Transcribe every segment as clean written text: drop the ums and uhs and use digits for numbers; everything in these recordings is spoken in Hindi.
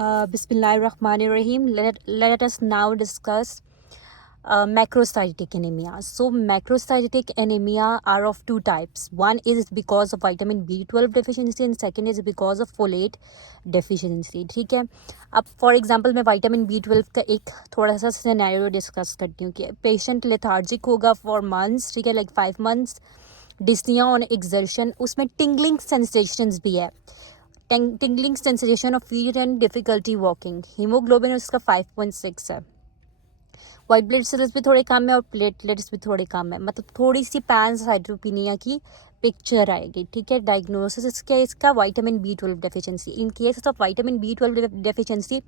Bismillahirrahmanirrahim. Let us now discuss macrocytic anemia. So macrocytic anemia are of two types. One is because of vitamin B12 deficiency and second is because of folate deficiency. ठीक है. अब फॉर एग्जांपल मैं विटामिन B12 का एक थोड़ा सा सिनेरियो डिस्कस करती हूँ कि पेशेंट लेथार्जिक होगा फॉर मंथ्स, ठीक है, like 5 months, dyspnoea on exertion, उसमें टिंगलिंग सेंसेशंस भी है, tingling sensation of feet and difficulty walking. Haemoglobin उसका 5.6 है, वाइट ब्लड सेल्स भी थोड़े कम है और प्लेटलेट्स भी थोड़े कम है, मतलब थोड़ी सी पैनसाइटोपिनिया की पिक्चर आएगी, ठीक है। डायग्नोसिस क्या है इसका? Vitamin B12 deficiency. In case of vitamin B12 deficiency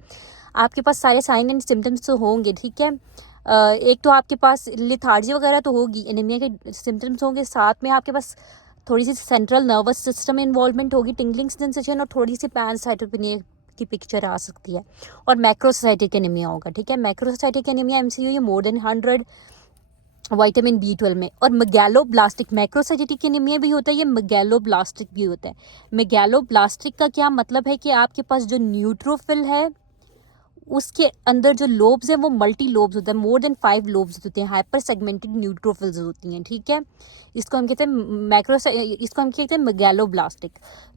आपके पास सारे साइन एंड सिम्टम्स तो होंगे, ठीक है। एक तो आपके पास लिथार्जी वगैरह तो होगी, एनीमिया के सिम्टम्स होंगे, साथ में आपके पास थोड़ी C central nervous system involvement होगी, टिंगलिंग सेंसेशन और थोड़ी सी पैनसाइटोपिनिया की पिक्चर आ सकती है, और मैक्रोसाइटिक एनीमिया होगा, ठीक है। मैक्रोसाइटिक एनीमिया MCU ये मोर देन 100 विटामिन B12 में। और मेगैलोब्लास्टिक मैक्रोसाइटिक एनीमिया भी होता है, ये मेगैलोब्लास्टिक भी होता है। मेगैलोब्लास्टिक का क्या मतलब है कि आपके पास जो न्यूट्रोफिल है उसके अंदर जो लोब्स हैं वो मल्टी लोब्स होते हैं, मोर देन 5 लोब्स होते हैं, हाइपर सेगमेंटेड न्यूट्रोफिल्स होती हैं, ठीक है। इसको हम कहते हैं इसको हम कहते हैं मेगैलोब्लास्टिक।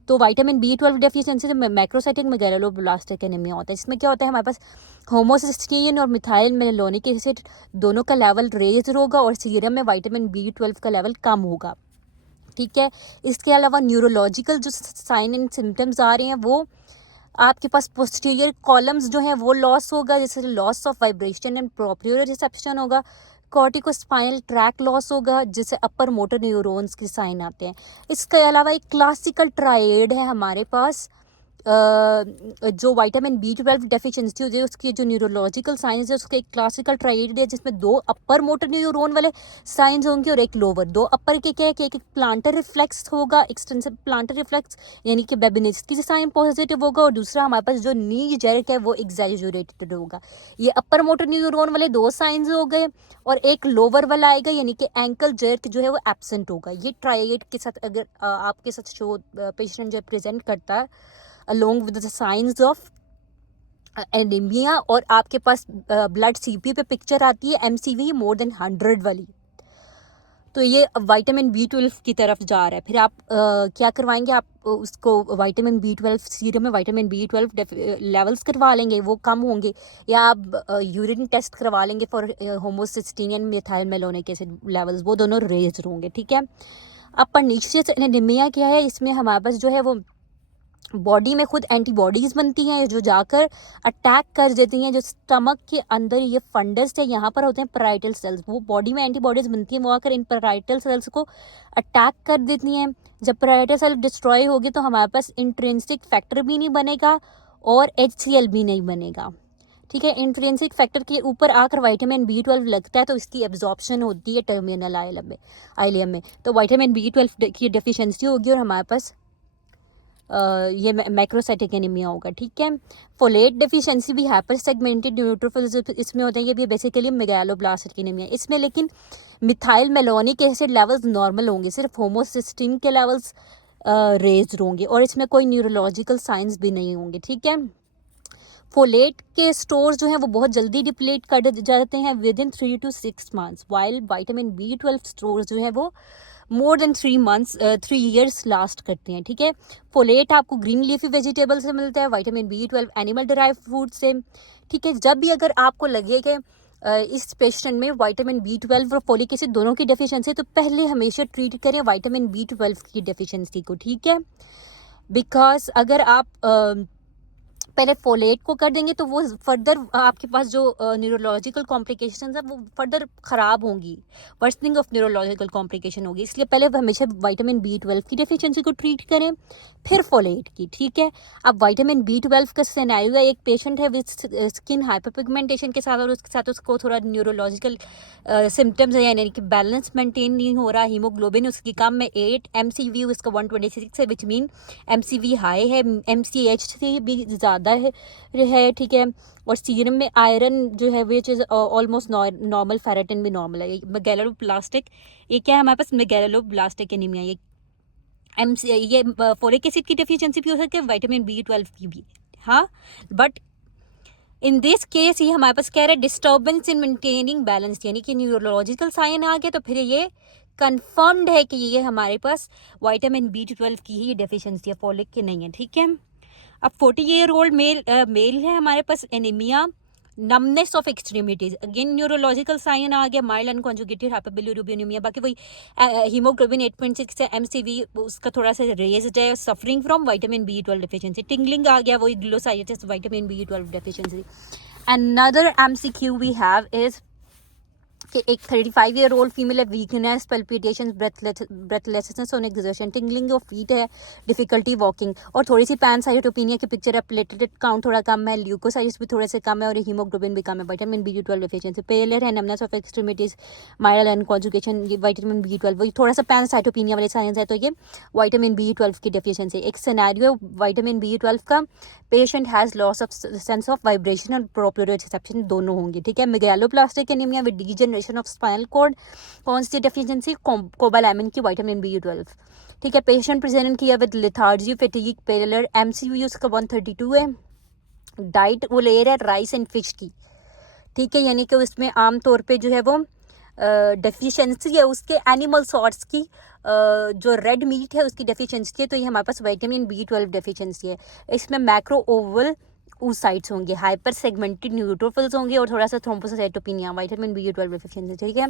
तो विटामिन B12 डेफिशिएंसी से मैक्रोसाइटिक मेगैलोब्लास्टिक एनीमिया होता है। इसमें क्या होता है, हमारे पास होमोसिस्टीन और मिथाइल मेलेनोनिक एसिड दोनों का लेवल रेज होगा और सीरम में विटामिन B12 का लेवल कम होगा, ठीक है। इसके अलावा न्यूरोलॉजिकल जो साइन एंड सिम्टम्स आ रहे हैं वो आपके पास पोस्टीरियर कॉलम्स जो हैं वो लॉस होगा, जैसे loss of vibration and proprioception होगा, कॉर्टिकोस्पाइनल ट्रैक लॉस होगा, जिससे अपर मोटर न्यूरॉन्स के साइन आते हैं। इसके अलावा एक क्लासिकल ट्राइड है हमारे पास, जो विटामिन B12 डेफिशिएंसी होती है उसकी जो न्यूरोलॉजिकल साइंस है उसका एक क्लासिकल ट्राइड है, जिसमें 2 अपर मोटर न्यूरॉन वाले साइंस होंगे और एक लोअर। 2 अपर के क्या है कि एक प्लांटर रिफ्लेक्स होगा, एक्सटेंसिव प्लांटर रिफ्लेक्स यानी कि बेबिनिस्की साइन पॉजिटिव होगा, और दूसरा हमारे पास जो नी जेरिक है वो एग्जैजुरेटेड होगा। ये अपर मोटर न्यूरॉन वाले 2 साइंस हो गए, और एक लोअर वाला आएगा यानी कि एंकल जर्क जो है वो एब्सेंट होगा। ये ट्राइड के साथ अगर आपके साथ शो पेशेंट जब प्रेजेंट करता है along with the signs of anaemia, और आपके पास ब्लड CP पे पिक्चर आती है MCV मोर देन 100 वाली, तो ये विटामिन B12 की तरफ जा रहा है। फिर आप क्या करवाएंगे, आप उसको विटामिन B12 सीरम में विटामिन B12 लेवल्स करवा लेंगे, वो कम होंगे, या आप यूरिन टेस्ट करवा लेंगे for homocysteine and methyl malonic acid levels, वो दोनों रेज होंगे, ठीक है। अब परनीशियस एनीमिया क्या है, इसमें हमारे पास जो है वो बॉडी में खुद एंटीबॉडीज़ बनती हैं जो जाकर अटैक कर देती हैं, जो स्टमक के अंदर ये फंडस है यहाँ पर होते हैं पैराइटल सेल्स, वो बॉडी में एंटीबॉडीज़ बनती हैं, वो आकर इन पैराइटल सेल्स को अटैक कर देती हैं। जब पैराइटल सेल डिस्ट्रॉय होगी तो हमारे पास इंट्रिंसिक फैक्टर भी नहीं बनेगा और HCl भी नहीं बनेगा, ठीक है। इंट्रिंसिक फैक्टर के ऊपर आकर विटामिन B12 लगता है तो इसकी एब्जॉर्प्शन होती है टर्मिनल आइलियम में, तो विटामिन B12 की डेफिशिएंसी होगी और हमारे पास ये मैक्रोसाइटिक एनीमिया होगा, ठीक है। फोलेट डेफिशिएंसी भी हाइपर सेगमेंटेड न्यूट्रोफिल्स इसमें होते हैं, ये भी बेसिकली मेगैलोब्लास्टिक एनीमिया। इसमें लेकिन methyl malonic acid levels normal होंगे, सिर्फ होमोसिस्टीन के लेवल्स रेज्ड होंगे, और इसमें कोई न्यूरोलॉजिकल साइंस भी नहीं होंगे, ठीक है। फोलेट के स्टोर्स जो हैं वो बहुत जल्दी डिप्लीट कर जाते हैं with in 3 to 6 months, while vitamin B12 stores जो हैं वो मोर देन 3 years लास्ट करते हैं, ठीक है। फोलेट आपको ग्रीन लीफी वेजिटेबल से मिलता है, vitamin B12 animal derive food से, ठीक है। जब भी अगर आपको लगे कि इस पेशेंट में विटामिन B12 और फोलिक एसिड दोनों की डेफिशिएंसी, तो पहले हमेशा ट्रीट करें विटामिन B12 की डेफिशिएंसी को, ठीक है। बिकॉज अगर आप पहले फोलेट को कर देंगे तो वो फर्दर आपके पास जो न्यूरोलॉजिकल कॉम्प्लिकेशंस है वो फर्दर ख़राब होंगी, वर्सनिंग ऑफ न्यूरोलॉजिकल कॉम्प्लिकेशन होगी, इसलिए पहले हमेशा विटामिन B12 की डेफिशिएंसी को ट्रीट करें फिर फोलेट की, ठीक है। अब विटामिन B12 का सिनेरियो है, एक पेशेंट है विद स्किन हाइपरपिगमेंटेशन के साथ और उसके साथ उसको थोड़ा न्यूरोलॉजिकल सिम्टम्स है, यानी कि बैलेंस मेंटेन नहीं हो रहा, हीमोग्लोबिन उसकी कम है 8, MCV उसका 126 है, विच मीन MCV हाई है, MCH से भी ज़्यादा है, ठीक है। और सीरम में आयरन जो है which is almost normal, ferritin भी नॉर्मल है। मेगैलोब्लास्टिक ये क्या है हमारे पास, मेगैलोब्लास्टिक एनीमिया, ये फोलिक एसिड की डेफिशिएंसी भी हो सकती है, विटामिन B12 की भी, हाँ, बट इन दिस केस ये हमारे पास कह रहा है डिस्टर्बेंस इन मेंटेनिंग बैलेंस, यानी कि न्यूरोलॉजिकल साइन आ गया, तो फिर ये कंफर्म्ड है कि ये हमारे पास विटामिन B12 की ही डेफिशिएंसी है, फॉलिक की नहीं है, ठीक है। अब 40 ईयर ओल्ड मेल है हमारे पास, anaemia, numbness of extremities, again neurological sign आ गया, माइल्ड अनकॉन्जुगेटेड हाइपरबिलिरुबिनेमिया, बाकी वही हीमोग्लोबिन 8.6 है, MCV उसका थोड़ा सा रेज्ड है, suffering from vitamin B12 deficiency, tingling आ गया, वही glossitis vitamin B12 deficiency. Another MCQ we have is कि एक 35-year-old फीमेल है, weakness, palpitation, breathlessness on exertion, tingling of feet है, डिफिकल्टी वॉकिंग, और थोड़ी सी पैनसाइटोपिनिया की पिक्चर है, प्लेटलेट काउंट थोड़ा कम है, ल्यूकोसाइट्स भी थोड़े से कम है, और हीमोग्लोबिन भी कम है, विटामिन B12 डेफिशिएंसी, पेलर है, नमनेस ऑफ एक्सट्रीमिटीज, माइल्ड अनकॉन्जुगेशन, ये विटामिन B12, वही थोड़ा सा पैनसाइटोपिनिया वाले साइंस है, तो ये विटामिन B12 की डेफिशिएंसी। एक सिनेरियो विटामिन B12 का, patient has loss of sense of vibration और प्रोप्रियोसेप्शन दोनों होंगे, ठीक है। Megaloblastic anaemia with degeneration of spinal cord, कौन सी डेफिशिएंसी, कोबालामिन की विटामिन B12, ठीक है। पेशेंट प्रेजेंट किया with lethargy, fatigue, pallor, MCV उसका 132 है। डाइट वो ले रहा है राइस एंड फिश की, ठीक है, यानी कि उसमें आमतौर पे जो है वो डेफिशिएंसी है उसके एनिमल सॉर्ट्स की, जो रेड मीट है उसकी डेफिशिएंसी है, तो ये हमारे पास विटामिन B12 डेफिशिएंसी है। इसमें मैक्रो ओवल oocytes होंगे, हाइपर सेगमेंटेड न्यूट्रोफिल्स होंगे, और थोड़ा सा थ्रोम्बोसाइटोपिनिया, विटामिन B12 डेफिशिएंसी, ठीक है।